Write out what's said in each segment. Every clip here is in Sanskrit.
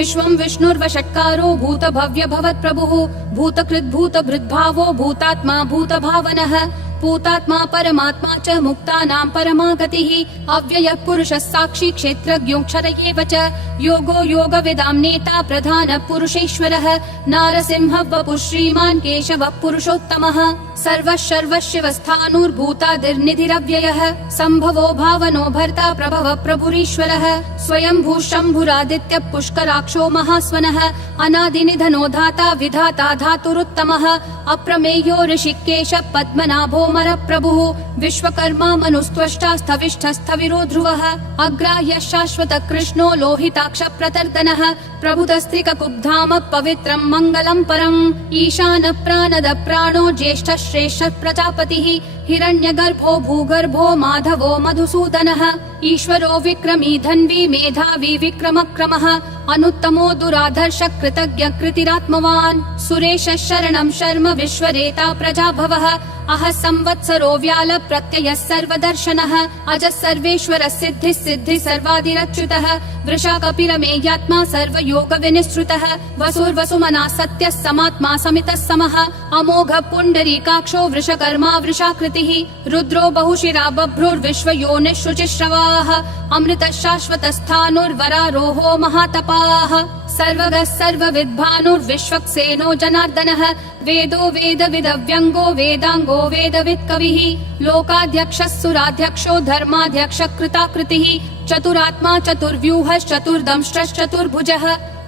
विश्वं विष्णुर्वषट्कारो भूतभव्य भवत्प्रभुः भूतकृद्भूतभृद्भावो भूतात्मा भूतभावनः भूतात्मा परमात्मा च मुक्तानां परमागतिः अव्ययः पुरुषः साक्षी क्षेत्रज्ञोऽक्षर एव च योगो योगविदां नेता प्रधानः पुरुषेश्वरः नारसिंहः वपुः श्रीमान् केशवः पुरुषोत्तमः सर्वः सर्वशिवस्थाणुर्भूतादिर्निधिरव्ययः सम्भवो भावनो भर्ता प्रभवः प्रभुरीश्वरः स्वयंभू शम्भुरादित्यः पुष्कराक्षो महास्वनः अनादिनिधनो धाता विधाता धातुरुत्तमः अप्रमेयो ऋषिकेशः पद्मनाभो प्रभुः विश्वकर्मा मनुस्त्वष्टा स्थविष्ठस्थविरो ध्रुवः अग्राह्यः शाश्वत कृष्णो लोहिताक्ष प्रतर्दनः प्रभुतस्त्रिककुब्धाम पवित्रं मङ्गलं परम् ईशान प्राणद प्राणो ज्येष्ठः श्रेष्ठः प्रजापतिः हिरण्यगर्भो भूगर्भो माधवो मधुसूदनः ईश्वरो विक्रमी धन्वी मेधावी विक्रमक्रमः अनुत्तमो दुराधर्ष कृतज्ञ कृतिरात्मवान् सुरेशः शरणं शर्म विश्वरेता प्रजाभवः अह संवत्सरो व्याल प्रत्ययः सर्वदर्शनः अजः सर्वेश्वरः सिद्धिः सिद्धिः सर्वादिरच्युतः वृषा कपिरमेयात्मा सर्वयोग विनिश्रुतः वसुर्वसुमना सत्यः समात्मा समितः समः अमोघ पुण्डरीकाक्षो वृषकर्मा वृषाकृतिः रुद्रो बहुशिरा बभ्रुर्विश्वयोनिः शुचिश्रवाः अमृतः शाश्वतस्थाणुर्वरारोहो महातपाः सर्वगः सर्वविद्भानुर्विश्वक्सेनो जनार्दनः वेदो वेदविदव्यङ्गो वेदाङ्गो वेदवित्कविः लोकाध्यक्षः सुराध्यक्षो धर्माध्यक्षः कृताकृतिः चतुरात्मा चतुर्व्यूहश्चतुर्दंष्ट्रश्चतुर्भुजः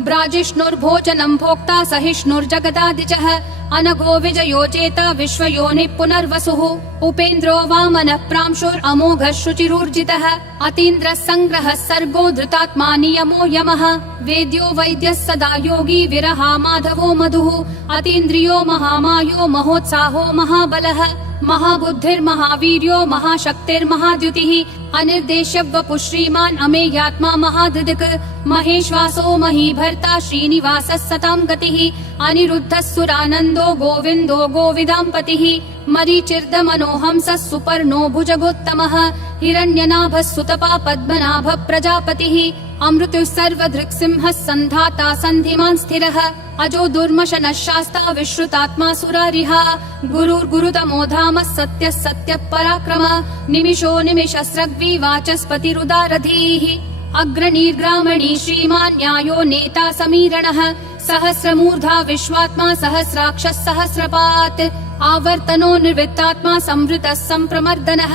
ब्राजिष्णुर्भोजनं भोक्ता सहिष्णुर्जगदादिजः अनघो विजयो जेता विश्वयोनिः पुनर्वसुः उपेन्द्रो वामनः प्रांशुरमोघः शुचिरूर्जितः अतीन्द्रः सङ्ग्रहः सर्गो धृतात्मा नियमो यमः वेद्यो वैद्यः सदा योगी विरहा माधवो मधुः अतीन्द्रियो महामायो महोत्साहो महाबलः महाबुद्धिर्महावीर्यो महाशक्तिर्महाद्युतिः अनिर्देश्य वपुः श्रीमान् अमेयात्मा महाधृदिक् महेश्वासो महीभर्ता श्रीनिवासः सतां गतिः अनिरुद्धः सुरानन्दो गोविन्दो गोविदाम्पतिः मरीचिर्दमनोहंसः सुपर्णो भुजगोत्तमः हिरण्यनाभः सुतपा पद्मनाभः प्रजापतिः अमृतुः सर्वधृक्सिंहः सन्धाता सन्धिमान् स्थिरः अजो दुर्मशनः शास्ता विश्रुतात्मा सुरारिहा गुरुर्गुरुतमो धामः सत्यः सत्यः पराक्रमः निमिषो निमिषस्रग्वी वाचस्पतिरुदारधीः अग्रणीर्ग्रामणी श्रीमान् न्यायो नेता समीरणः सहस्रमूर्धा विश्वात्मा सहस्राक्षः सहस्रपात् आवर्तनो निर्वित्तात्मा संवृतः सम्प्रमर्दनः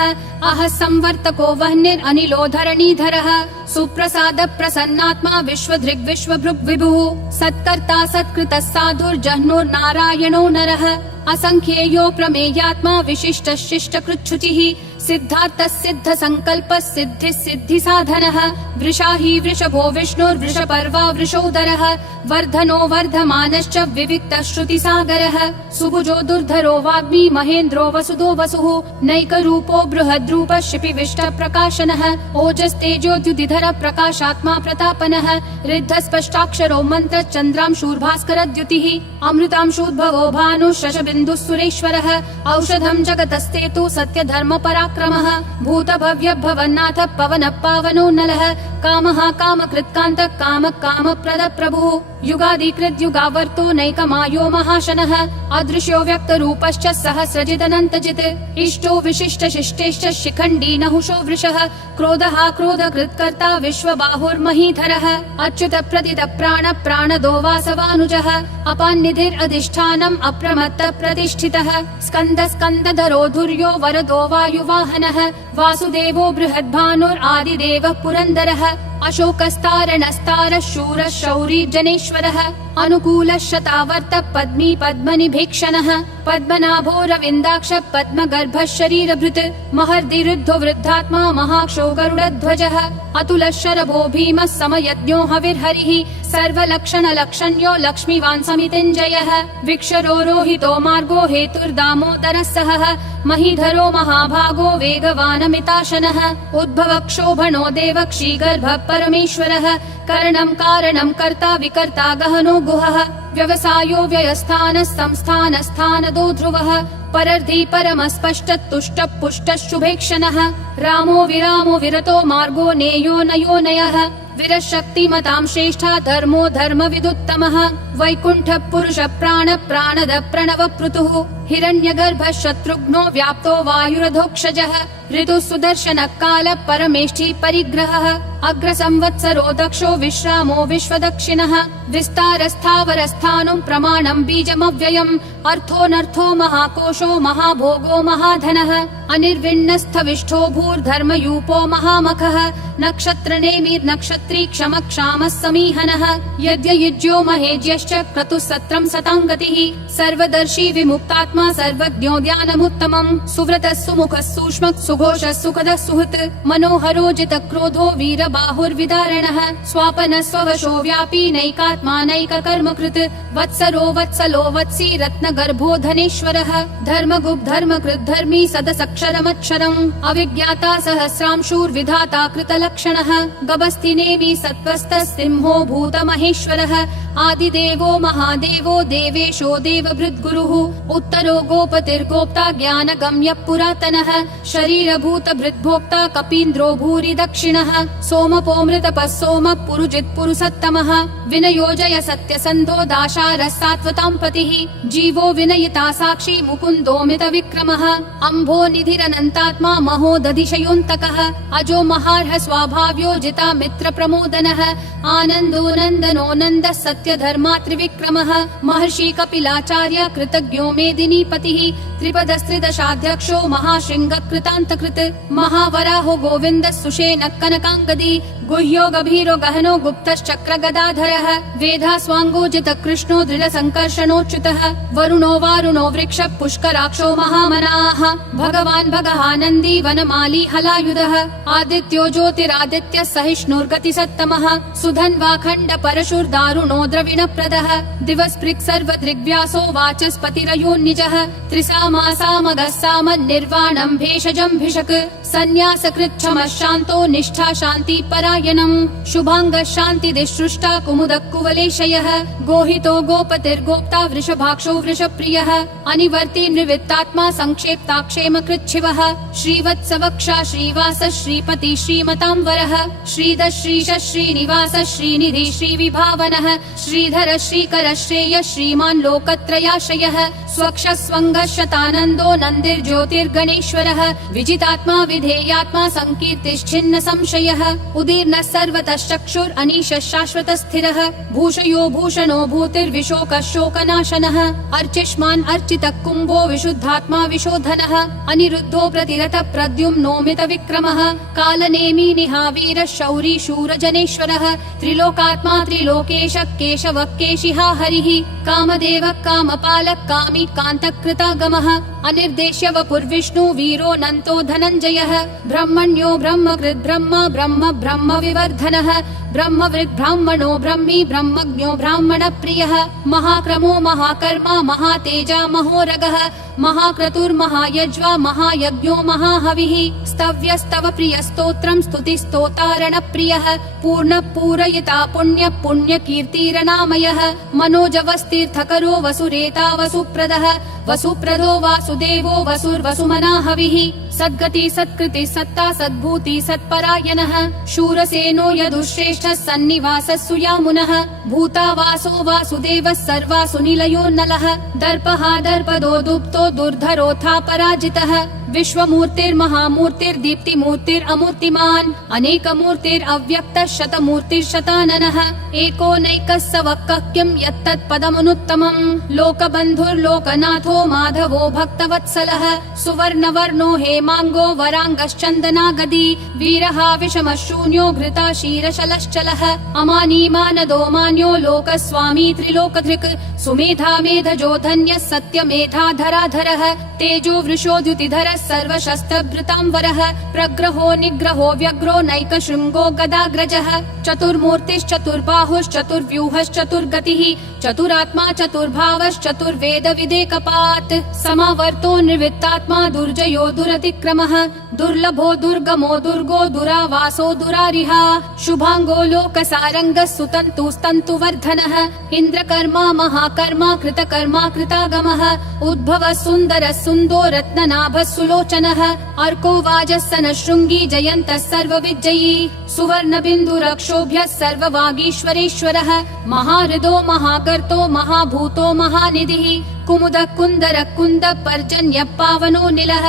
अह संवर्तको वह्निरनिलो धरणीधरः सुप्रसाद प्रसन्नात्मा विश्वधृग् विश्वभृग् विभुः सत्कर्ता सत्कृतः साधुर्जह्नुर्नारायणो नरः असंख्येयो प्रमेयात्मा विशिष्ट शिष्ट कृच्छुचिः सिद्धार्थ सिद्ध संकल्प सिद्धि सिद्धि साधनः वृषाही वृषभो विष्णुर्वृषपर्वा वृषोदरः वर्धनो वर्धमानश्च विविक्तः श्रुतिसागरः सुभुजो दुर्धरो वाग्मी महेन्द्रो वसुदो वसुः नैकरूपो बृहद्रूपः शिपिविष्ट प्रकाशनः ओजस्तेजोद्युतिधर प्रकाशात्मा प्रतापनः रिद्धः स्पष्टाक्षरो मन्त्र चन्द्रांशूर्भास्करद्युतिः अमृतांशूद्भवो भानुः शशबिन्दुः सुरेश्वरः औषधं जगतस्तेतु सत्यधर्म पराक्रमः भूतभव्य भवन्नाथ पवनः पावनो नलः कामः कामकृत्कान्तः कामः कामप्रद प्रभुः युगादिकृत् युगावर्तो नैकमायो महाशनः अदृश्यो व्यक्तरूपश्च सहस्रजिदनन्तजित् इष्टो विशिष्ट शिष्टेश्च शिखण्डी नहुषो वृषः क्रोधः क्रोधकृत्कर्ता विश्वबाहुर्महीधरः अच्युत प्रदित प्राण प्राणदो वासवानुजः अपान्निधिरधिष्ठानम् अप्रमत्त प्रतिष्ठितः स्कन्द स्कन्दधरो धुर्यो वरदो वायुवाहनः वासुदेवो बृहद्भानुरादिदेवः पुरन्दरः अशोकस्तारणस्तारः शूरः शौरी जनेश्वरः अनुकूलः शतावर्त पद्मी पद्मनिभीक्षणः पद्मनाभो रविन्दाक्ष पद्मगर्भः शरीरभृत् महर्दिरुद्धो वृद्धात्मा महाक्षो गरुडध्वजः अतुलः शरभो भीमः समयज्ञो हविर्हरिः सर्वलक्षणलक्षण्यो लक्ष्मीवान् समितिञ्जयः विक्षरो रोहितो मार्गो हेतुर्दामोदरः सहः महीधरो महाभागो वेगवानमिताशनः उद्भवक्षोभणो देवक्षीगर्भः परमेश्वरः करणं कारणं कर्ता विकर्ता गहनो गुहः व्यवसायो व्ययस्थानः संस्थानस्थानदो ध्रुवः परर्धी परमस्पष्ट तुष्ट पुष्ट शुभेक्षणः रामो विरामो विरतो मार्गो नेयो नयो नयः वीरशक्तिमतां श्रेष्ठा धर्मो धर्मविदुत्तमः वैकुण्ठ पुरुष प्राण प्राणद प्रणव पृतुः हिरण्यगर्भ शत्रुघ्नो व्याप्तो वायुरधोक्षजः ऋतु सुदर्शन काल परमेष्ठी परिग्रहः अग्र संवत्सरो दक्षो विश्रामो विश्वदक्षिणः विस्तारस्थावरस्थानं प्रमाणं बीजमव्ययम् अर्थोऽनर्थो महाकोशो महाभोगो महाधनः अनिर्विण्णस्थविष्ठो भूर्धर्मयूपो महामखः नक्षत्रनेमिर्नक्षत्री क्षमक्षामः समीहनः यद्ययुज्यो महेज्यश्च क्रतुः सत्रं सताङ्गतिः सर्वदर्शी विमुक्तात्मा सर्वज्ञो ज्ञानमुत्तमम् सुव्रतः सुमुखः सूक्ष्मः सुघोषः सुखदः सुहृत् मनोहरो जितक्रोधो वीरबाहुर्विदारणः स्वापनः स्ववशो व्यापी नैकात्मा नैककर्मकृत् वत्सरो वत्सलो वत्सी रत्नगर्भो धनेश्वरः धर्मगुप् धर्मकृत् धर्मी सदसक्षरमक्षरम् अविज्ञाता सहस्रांशूर्विधाता कृतलक्षणः गभस्तिनेमि सत्त्वस्थः सिंहो भूतमहेश्वरः आदिदेवो महादेवो देवेशो देवभृद्गुरुः उत्तरो गोपतिर्गोप्ता ज्ञानगम्यः पुरातनः शरीरभूतभृद्भोक्ता कपीन्द्रो भूरि दक्षिणः सोमपोऽमृतपः सोमः पुरुजित् पुरुषोत्तमः विनयोजय सत्यसन्धो दाशारः सात्वतां पतिः जीवो विनयिता साक्षी मुकुन्दोऽमित विक्रमः अम्भो निधिरनन्तात्मा महोदधिशयोऽन्तकः अजो महार्ह स्वाभाव्यो जिता मित्र प्रमोदनः आनन्दो नन्दनो नन्दः सत्यधर्मा त्रिविक्रमः महर्षि कपिलाचार्य कृतज्ञो मेदिनीपतिः त्रिपदस्त्रिदशाध्यक्षो महाशृङ्ग कृतान्तकृत् महावराहो गोविन्दः सुषेणः कनकाङ्गदी गुह्यो गभीरो गहनो गुप्तश्चक्र गदाधरः वेधास्वाङ्गोजित कृष्णो दृढसङ्कर्षणोच्युतः वरुणो वारुणो वृक्ष पुष्कराक्षो महामनाः भगवान् भगहानन्दी वनमाली हलायुधः आदित्यो ज्योतिरादित्य सहिष्णुर्गतिसत्तमः सुधन्वाखण्ड परशुर्दारुणो द्रविणप्रदः दिवस्पृक् सर्वदृग्व्यासो वाचस्पतिरयोन्निजः त्रिसामासामगः सामन्निर्वाणं भेषजं भिषक् सन्न्यासकृच्छमः शान्तो निष्ठा शान्ति परायणम् शुभाङ्गः शान्तिदिसृष्टा कुमुदः कुवलेशयः गोहितो गोपतिर्गोप्ता वृषभाक्षो वृषप्रियः अनिवर्ति निवृत्तात्मा संक्षेप्ता क्षेमकृच्छिवः श्रीवत्सवक्षा श्रीवास श्रीपति श्रीमतां वरः श्रीधः श्रीश श्रीनिवास श्रीनिधि श्रीविभावनः श्रीधर श्रीकर श्रेयः श्रीमान् लोकत्रयाश्रयः स्वक्ष स्वङ्गः शतानन्दो नन्दिर्ज्योतिर्गणेश्वरः विजितात्मा विधेयात्मा संकीर्तिश्छिन्न संशयः उदीर्णः सर्वतश्चक्षुर् अनीशः शाश्वतः स्थिरः भूषयो भूषणो भूतिर्विशोकः शोकनाशनः अर्चिष्मान् अर्चितः कुम्भो विशुद्धात्मा विशोधनः अनिरुद्धो प्रतिरतः प्रद्युम्नोमित विक्रमः कालनेमी निहावीरः शौरी शूरजनेश्वरः त्रिलोकात्मा त्रिलोकेशः केशवः केशिहा हरिः कामदेवः कामपालः कामी कान्तकृतागमः अनिर्देश्य वपुर्विष्णु वीरो नन्तो धनञ्जयः ब्रह्मण्यो ब्रह्मकृत् ब्रह्म ब्रह्म ब्रह्म विवर्धनः ब्रह्मवृद् ब्राह्मणो ब्रह्मी ब्रह्मज्ञो ब्राह्मण प्रियः महाक्रमो महाकर्मा महातेजा महोरगः महाक्रतुर्महायज्वा महायज्ञो महाहविः स्तव्यस्तव प्रियस्तोत्रम् स्तुतिस्तोतारण प्रियः पूर्ण पूरयिता पुण्य पुण्य कीर्तिरनामयः मनोजवस्तीर्थकरो वसुरेता वसुप्रदः वसुप्रदो वासुदेवो वसुर्वसुमनाहविः सद्गति सत्कृति सत्ता सद्भूति सत्परायणः शूरसेनो यदुश्रेष्ठः सन्निवासः सुयामुनः भूतावासो वासुदेवः सर्वासु निलयो नलः दर्पः दर्पदो दुप्तो दुर्धरोऽथा पराजितः विश्वमूर्तिर्महामूर्तिर्दीप्तिमूर्तिरमूर्तिमान् अनेकमूर्तिरव्यक्तः शतमूर्तिर्शताननः एकोनैकः सवक्कः किं यत्तत्पदमनुत्तमम् लोकबन्धुर्लोकनाथो माधवो भक्तवत्सलः सुवर्णवर्णो हेमाङ्गो वराङ्गश्चन्दनागदी वीरः विषमः शून्यो घृता क्षीरशलश्चलः अमानीमानदो मान्यो लोकस्वामी त्रिलोकधृक् सुमेधा मेधजो धन्यः सत्यमेधाधराधरः तेजो वृषोद्युतिधरः सर्वशस्त्रभृतांवरः प्रग्रहो निग्रहो व्यग्रो नैकशृङ्गो गदाग्रजः चतुर्मूर्तिश्चतुर्बाहुश्चतुर्व्यूहश्चतुर्गतिः चतुरात्मा चतुर्भावश्चतुर्वेद विदेकपात् समावर्तो निर्वृत्तात्मा दुर्जयो दुरतिक्रमः दुर्लभो दुर्गमो दुर्गो दुरावासो दुरारिहा शुभाङ्गो लोकसारङ्गः सुतन्तुस्तन्तुवर्धनः इन्द्रकर्मा महाकर्मा कृतकर्मा कृतागमः उद्भवः सुन्दरः सुन्दो रत्ननाभः सुलोचनः अर्को वाजस्सन शृंगी जयन्तः सर्वविजयी सुवर्णबिन्दुरक्षोभ्यः सर्ववागीश्वरेश्वरः महाहृदो महागर्तो महाभूतो महानिधिः कुमुद कुन्दर कुन्द पर्जन्य पावनो निलः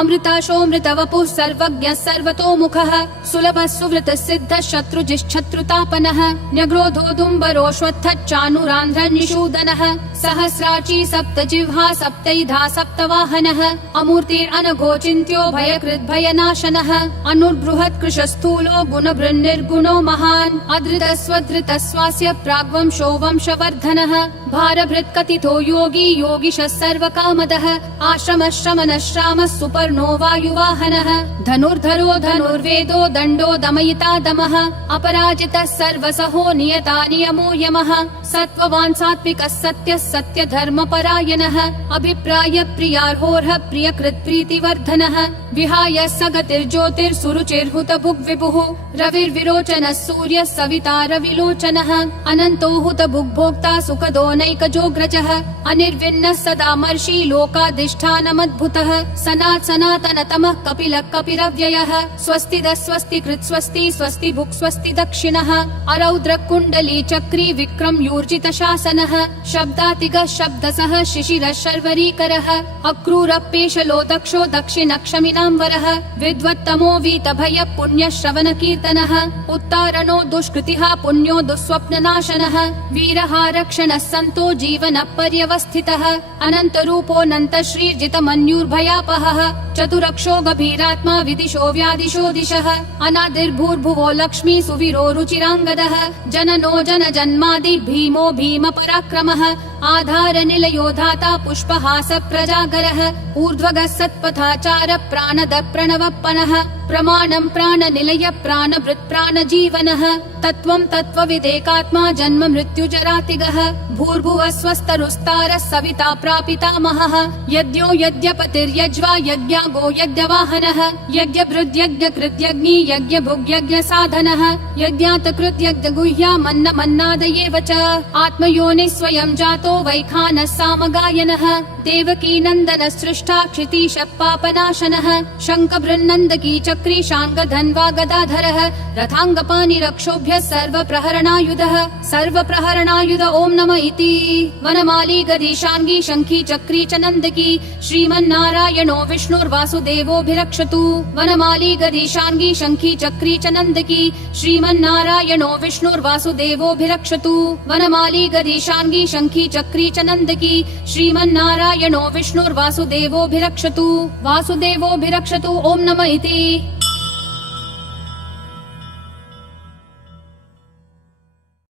अमृताशोऽमृत वपुः सर्वज्ञः सर्वतोमुखः सुलभः सुवृत सिद्ध शत्रुजिश्शत्रुतापनः न्यग्रोधोदुम्बरोऽश्वत्थश्चानुरान्ध्रनिषूदनः सहस्राची सप्तजिह्वा सप्तैधा सप्तवाहनः अमूर्तिरनघोचिन्त्यो भयकृद्भयनाशनः अनुर्बृहत्कृशस्थूलो गुणभृन्निर्गुणो महान् अधृतस्वधृतस्वास्य प्राग्वंशो वंशवर्धनः भारभृत्कथितो योगी योगिशः सर्वकामदः आश्रमः श्रमणः श्रामः सुपर्णो वायुवाहनः धनुर्धरो धनुर्वेदो दण्डो दमयिता दमः अपराजितः सर्वसहो नियता नियमो यमः सत्त्ववान् सात्विकः सत्यः सत्यधर्मपरायणः अभिप्राय प्रियार्होर्ह प्रियकृत् प्रीतिवर्धनः विहाय सगतिर्ज्योतिर्सुरुचिर्हुतभुग्विभुः रविर्विरोचनः सूर्यः सविता रविलोचनः अनन्तो हुतभुग्भोक्ता सुखदो नैकजोग्रजः अनिर्विन्नः सदामर्षि लोकाधिष्ठानमद्भुतः सनातनतमः कपिलः कपिरव्ययः स्वस्तिदः स्वस्तिकृत् स्वस्ति स्वस्ति भुक् स्वस्ति दक्षिणः अरौद्र कुण्डली चक्री विक्रम यूर्जित शासनः शब्दातिगः शब्दसः शिशिरः शर्वरीकरः अक्रूरपेशलो दक्षो दक्षिणक्षमिनाम्बरः विद्वत्तमो वीतभय पुण्य श्रवण कीर्तनः उत्तारणो दुष्कृतिः पुण्यो दुःस्वप्ननाशनः वीरः रक्षणः सन्तो जीवन पर्यवस्थितः अनन्तरूपोऽनन्त श्रीर्जितमन्युर्भयापहः चतुरक्षो गभीरात्मा विदिशो व्यादिशो दिशः अनादिर्भूर्भुवो लक्ष्मी सुवीरो रुचिराङ्गदः जननो जन जन्मादि भीमो भीम पराक्रमः आधार निलयो धाता पुष्पहास प्रजागरः ऊर्ध्वगः सत्पथाचार प्राणद प्रणवप्पनः प्रमाणं प्राणनिलय प्राणभृत् प्राणजीवनः तत्त्वं तत्त्वविदेकात्मा जन्म मृत्युजरातिगः भूर्भुवः स्वस्तरुस्तारः सविता प्रापितामहः यज्ञो यज्ञपतिर्यज्वा यज्ञागो यज्ञवाहनः यज्ञभृद्यज्ञकृत्यग्नि यज्ञभुग्यज्ञसाधनः यज्ञातकृत्यज्ञगुह्यामन्नमन्नादयेव च आत्मयोनिः स्वयं जातो वैखानः सामगायनः देवकी नन्दन सृष्टा क्षितीश पापनाशनः शङ्खबृन्नन्दकी चक्री शाङ्गधन्वा गदाधरः रथाङ्गपाणि रक्षोभ्यः सर्वप्रहरणायुधः सर्वप्रहरणायुध ॐ नमः इति वनमाली गदीशाङ्गी शङ्खी चक्री च नन्दकी श्रीमन्नारायणो विष्णुर्वासुदेवोऽभिरक्षतु वनमाली गदीशाङ्गी शङ्खी चक्री च नन्दकी श्रीमन्नारायणो विष्णुर्वासुदेवोऽभिरक्षतु वनमाली गदीशाङ्गी शङ्खी चक्री च नन्दकी श्रीमन्नारायणो विष्णुर्वासुदेवोऽभिरक्षतु वासुदेवोऽभिरक्षतु ॐ नमः इति